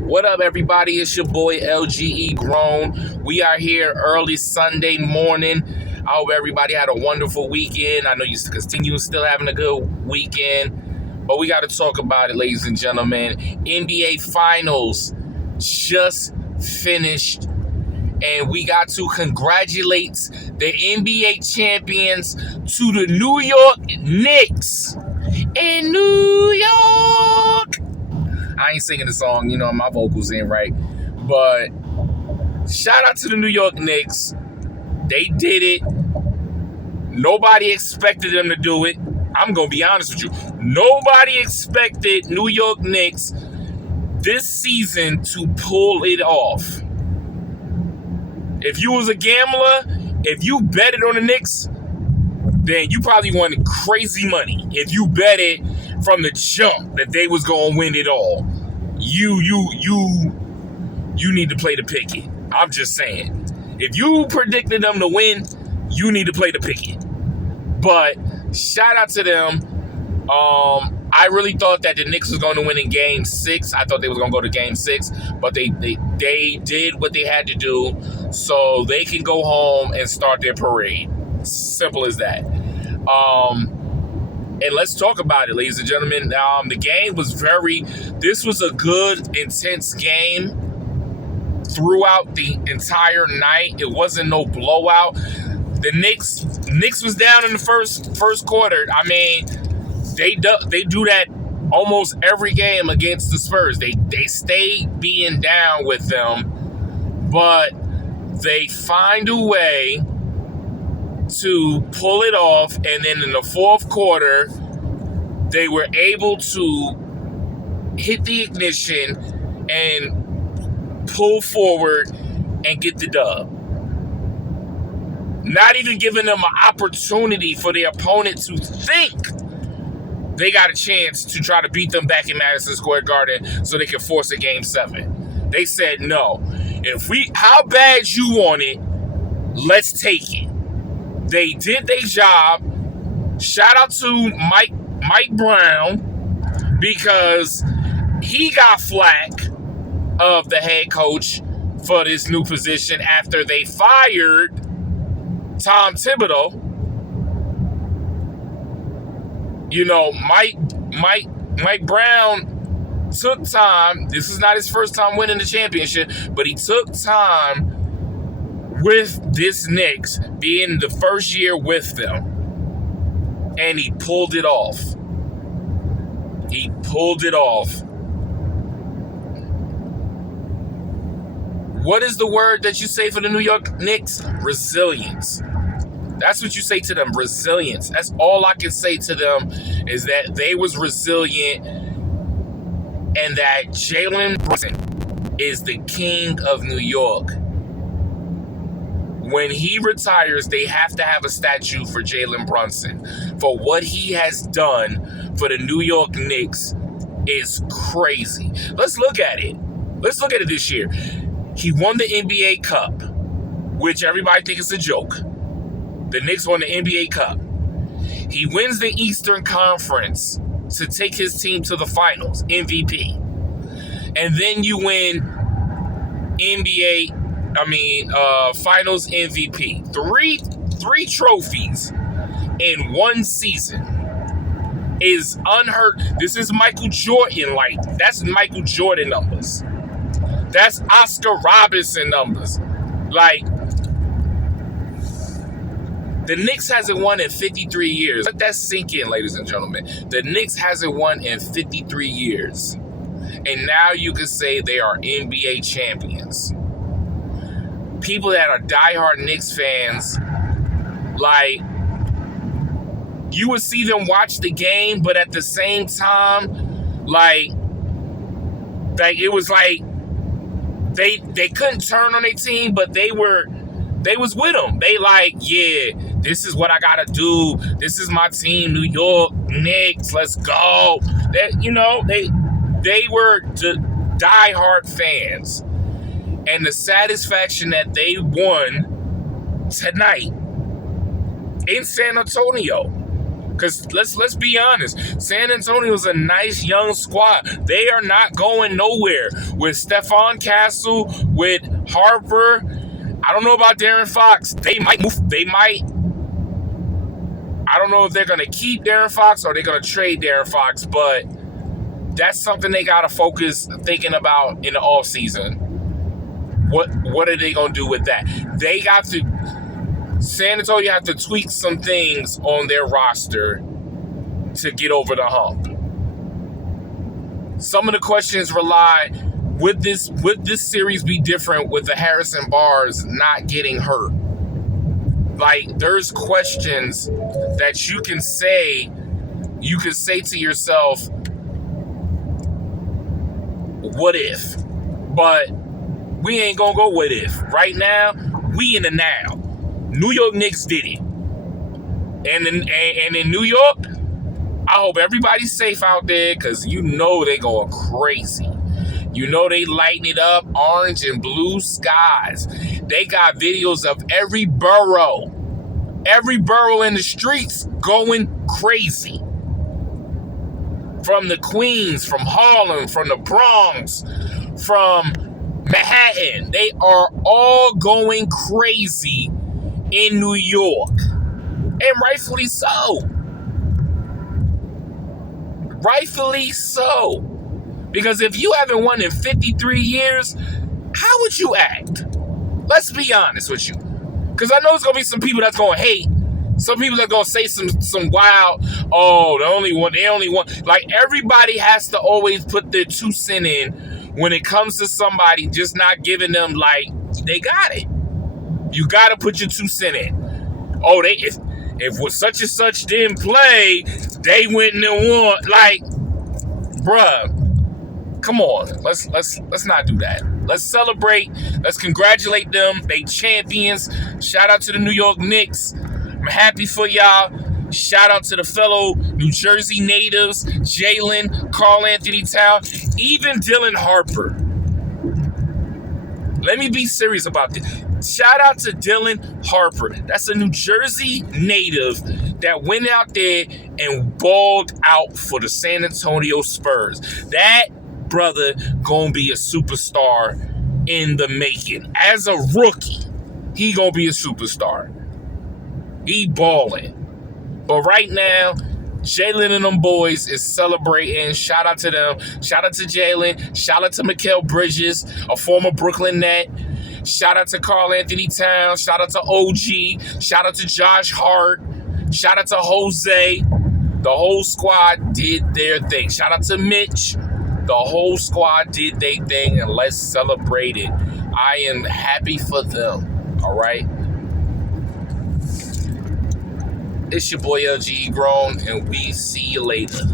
What up, everybody? It's your boy LGE Grown. We are here early Sunday morning. I hope everybody had a wonderful weekend. I know you continue still having a good weekend, but we got to talk about it, ladies and gentlemen. NBA Finals just finished, and we got to congratulate the NBA champions to the New York Knicks in New York. I ain't singing the song, my vocals ain't right. But shout out to the New York Knicks. They did it. Nobody expected them to do it. I'm going to be honest with you. Nobody expected New York Knicks this season to pull it off. If you was a gambler, if you betted on the Knicks, then you probably won crazy money. If you betted from the jump that they was gonna win it all, you need to play the picket. I'm just saying. If you predicted them to win, you need to play the picket. But shout out to them. I really thought that the Knicks was going to win in Game 6. I thought they was going to go to Game 6, but they did what they had to do, so they can go home and start their parade. Simple as that. And let's talk about it, ladies and gentlemen. The game was this was a good, intense game throughout the entire night. It wasn't no blowout. The Knicks was down in the first quarter. I mean, they do that almost every game against the Spurs. They stayed being down with them, but they find a way to pull it off, and then in the fourth quarter, they were able to hit the ignition and pull forward and get the dub. Not even giving them an opportunity for the opponent to think they got a chance to try to beat them back in Madison Square Garden so they can force a Game 7. They said, no, how bad you want it, let's take it. They did their job. Shout out to Mike Brown, because he got flack of the head coach for this new position after they fired Tom Thibodeau. Mike Brown took time. This is not his first time winning the championship, but he took time with this Knicks, being the first year with them, and he pulled it off. He pulled it off. What is the word that you say for the New York Knicks? Resilience. That's what you say to them, resilience. That's all I can say to them, is that they was resilient, and that Jalen Brunson is the king of New York. When he retires, they have to have a statue for Jalen Brunson. For what he has done for the New York Knicks is crazy. Let's look at it. Let's look at it this year. He won the NBA Cup, which everybody thinks is a joke. The Knicks won the NBA Cup. He wins the Eastern Conference to take his team to the finals, MVP. And then you win finals MVP. Three trophies in one season is unheard. This is Michael Jordan. That's Michael Jordan numbers. That's Oscar Robertson numbers. The Knicks hasn't won in 53 years. Let that sink in, ladies and gentlemen. The Knicks hasn't won in 53 years. And now you can say they are NBA champions. People that are diehard Knicks fans, you would see them watch the game, but at the same time, it was they couldn't turn on their team, but they was with them. They yeah, this is what I gotta do. This is my team, New York Knicks. Let's go. They were diehard fans, and the satisfaction that they won tonight in San Antonio, Because let's be honest, San Antonio's a nice young squad. They are not going nowhere with Stephon Castle, with Harper. I don't know about Darren Fox. They might move. They might. I don't know if they're going to keep Darren Fox or they're going to trade Darren Fox, but that's something they got to focus thinking about in the offseason. What are they going to do with that? They got to. San Antonio have to tweak some things on their roster to get over the hump. Some of the questions rely, would this series be different with the Harrison Barnes not getting hurt? Like, there's questions that you can say to yourself, what if? But we ain't gonna go what if. Right now, we in the now. New York Knicks did it. And in New York, I hope everybody's safe out there because you know they going crazy. You know they lighting it up, orange and blue skies. They got videos of every borough in the streets going crazy. From the Queens, from Harlem, from the Bronx, from Manhattan. They are all going crazy in New York. And rightfully so. Rightfully so. Because if you haven't won in 53 years, how would you act? Let's be honest with you. Because I know there's going to be some people that's going to hate. Some people that are going to say some wild, they only won. Like, everybody has to always put their 2 cents in when it comes to somebody just not giving them, like, they got it. You got to put your 2 cents in. Oh, if such and such didn't play, they went and won. Like, bruh, come on. Let's not do that. Let's celebrate. Let's congratulate them. They champions. Shout out to the New York Knicks. I'm happy for y'all. Shout out to the fellow New Jersey natives, Jalen, Karl Anthony Towns, even Dylan Harper. Let me be serious about this. Shout out to Dylan Harper. That's a New Jersey native that went out there and balled out for the San Antonio Spurs. That brother gonna be a superstar in the making. As a rookie, he gonna be a superstar. He balling. But right now, Jalen and them boys is celebrating. Shout out to them. Shout out to Jalen. Shout out to Mikal Bridges, a former Brooklyn Net. Shout out to Karl Anthony Towns. Shout out to OG. Shout out to Josh Hart. Shout out to Jose. The whole squad did their thing. Shout out to Mitch. The whole squad did their thing, and let's celebrate it. I am happy for them. All right? It's your boy LG Grown, and we see you later.